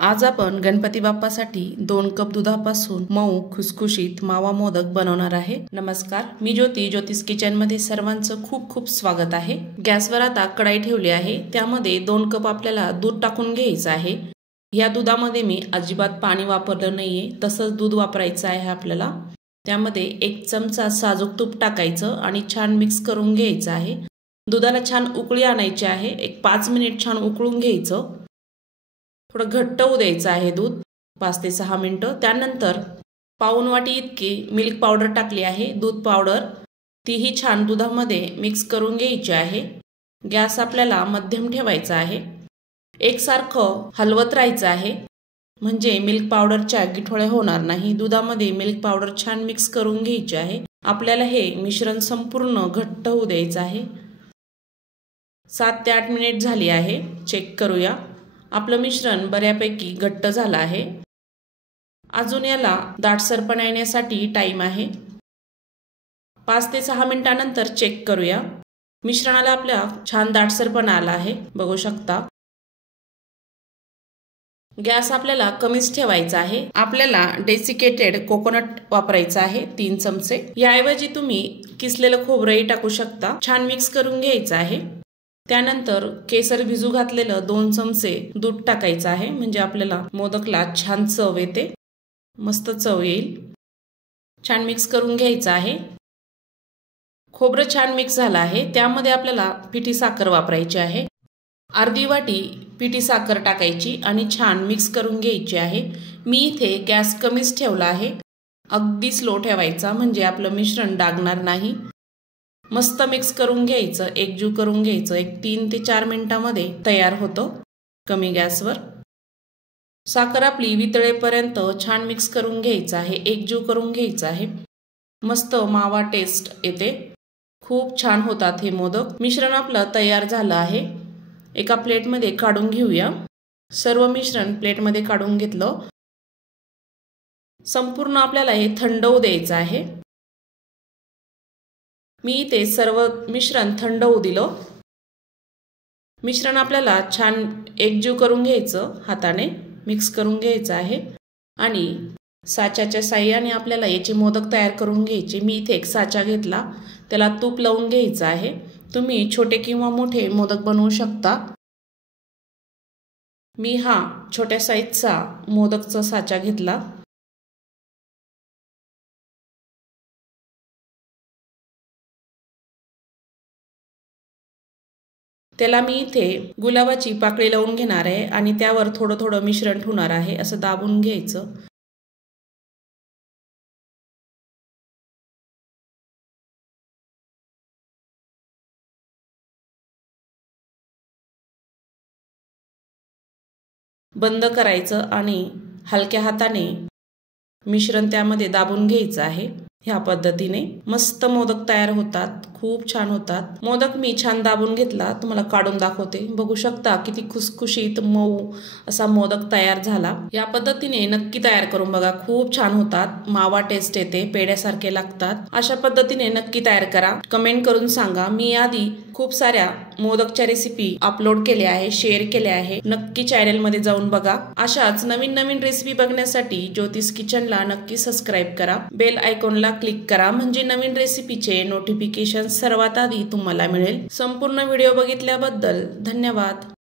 आज आपण गणपती बाप्पासाठी 2 कप दुधापासून मऊ खुसखुशीत मावा मोदक बनवणार आहे। नमस्कार, मी ज्योती, ज्योतिष किचन मध्ये सर्वांचं खूप खूप स्वागत आहे। गॅसवर आता कढाई ठेवली आहे, त्यामध्ये 2 कप आपल्याला दूध टाकून घ्यायचं आहे। या दुधामध्ये मी अजिबात पाणी वापरलं नाहीये, तसंच दूध वापरायचं आहे आपल्याला। त्यामध्ये 1 चमचा साजूक तूप टाकायचं आणि छान मिक्स करून घ्यायचं आहे। दुधाला छान उकळी आणायची आहे, एक 5 मिनिट छान उकळून घ्यायचं। थोडं घट्ट होऊ द्यायचं आहे दूध 5 ते 6 मिनिटं। त्यानंतर पाऊण वाटी इतकी मिल्क पावडर टाकली आहे, दूध पावडर, तीही छान दुधामध्ये मिक्स करून घ्यायची आहे। गॅस आपल्याला मध्यम ठेवायचा आहे। एकसारखं हलवत राहायचं आहे, म्हणजे मिल्क पावडरच्या गिठोळ्या होणार नाही। दुधामध्ये मिल्क पावडर छान मिक्स करून घ्यायची आहे। आपल्याला हे मिश्रण संपूर्ण घट्ट होऊ द्यायचं आहे। 7 ते 8 मिनिट झाली आहे, चेक करूया। आपलं मिश्रण बऱ्यापैकी घट्ट झालं आहे। अजून याला दाटसरपणा येण्यासाठी टाइम आहे। 5 ते 6 मिनिटांनंतर चेक करूया। मिश्रणाला आपल्या छान दाटसरपणा आला आहे, बघू शकता। गॅस आपल्याला कमीच ठेवायचा आहे। आपल्याला डेसिकेटेड कोकोनट वापरायचा आहे 3 चमचे। याऐवजी तुम्ही किसलेलं खोबरंही टाकू शकता। छान मिक्स करून घ्यायचं आहे। त्यानंतर केसर भिजू घातलेलं 2 चमचे दूध टाकायचं आहे, म्हणजे आपल्याला मोदकला छान चव येते, मस्त चव येईल। छान मिक्स करून घ्यायचं आहे। खोबरं छान मिक्स झालं आहे, त्यामध्ये आपल्याला पिठी साखर वापरायची आहे। अर्धी वाटी पिठी साखर टाकायची आणि छान मिक्स करून घ्यायची आहे। मी इथे गॅस कमीच ठेवला आहे, अगदी स्लो ठेवायचा, म्हणजे आपलं मिश्रण डागणार नाही। मस्त मिक्स करून घ्यायचं, एकजीव करून घ्यायचं। एक 3 ते 4 मिनिटांमध्ये तयार होतं कमी गॅसवर। साखर आपली वितळेपर्यंत छान मिक्स करून घ्यायचं आहे, एकजीव करून घ्यायचं आहे। मस्त मावा टेस्ट येते, खूप छान होतात हे मोदक। मिश्रण आपलं तयार झालं आहे। एका प्लेटमध्ये काढून घेऊया। सर्व मिश्रण प्लेटमध्ये काढून घेतलं। संपूर्ण आपल्याला हे थंड होऊ द्यायचं आहे। मी इथे सर्व मिश्रण थंड होऊ दिलं। मिश्रण आपल्याला छान एकजीव करून घ्यायचं, हाताने मिक्स करून घ्यायचं आहे आणि साच्याच्या साहाय्याने आपल्याला याचे मोदक तयार करून घ्यायचे। मी इथे एक साचा घेतला, त्याला तूप लावून घ्यायचं आहे। तुम्ही छोटे किंवा मोठे मोदक बनवू शकता। मी हा छोट्या साईजचा मोदकचा साचा घेतला। त्याला मी इथे गुलाबाची पाकळी लावून घेणार आहे आणि त्यावर थोडं थोडं मिश्रण ठेवणार आहे, असं दाबून घ्यायचं। बंद करायचं आणि हलक्या हाताने मिश्रण त्यामध्ये दाबून घ्यायचं आहे। ह्या पद्धतीने मस्त मोदक तयार होतात, खूप छान होतात। मोदक मी छान दाबून घेतला, तुम्हाला काढून दाखवते, बघू शकता किती खुसखुशीत मऊ असा मोदक तयार झाला। या पद्धतीने नक्की तयार करून बघा, खूप छान होतात, मावा टेस्ट येते, पेढ्यासारखे लागतात। अशा पद्धतीने नक्की तयार करा, कमेंट करून सांगा। मी आधी खूप साऱ्या मोदकच्या रेसिपी अपलोड केल्या आहे, शेअर केल्या आहे, नक्की चॅनल मध्ये जाऊन बघा। अशाच नवीन नवीन रेसिपी बघण्यासाठी ज्योतिष किचनला नक्की सबस्क्राइब करा, बेल आयकॉनला क्लिक करा, म्हणजे नवीन रेसिपीचे नोटिफिकेशन सर्वात आधी तुम्हाला मिळेल। संपूर्ण व्हिडिओ बघितल्याबद्दल धन्यवाद।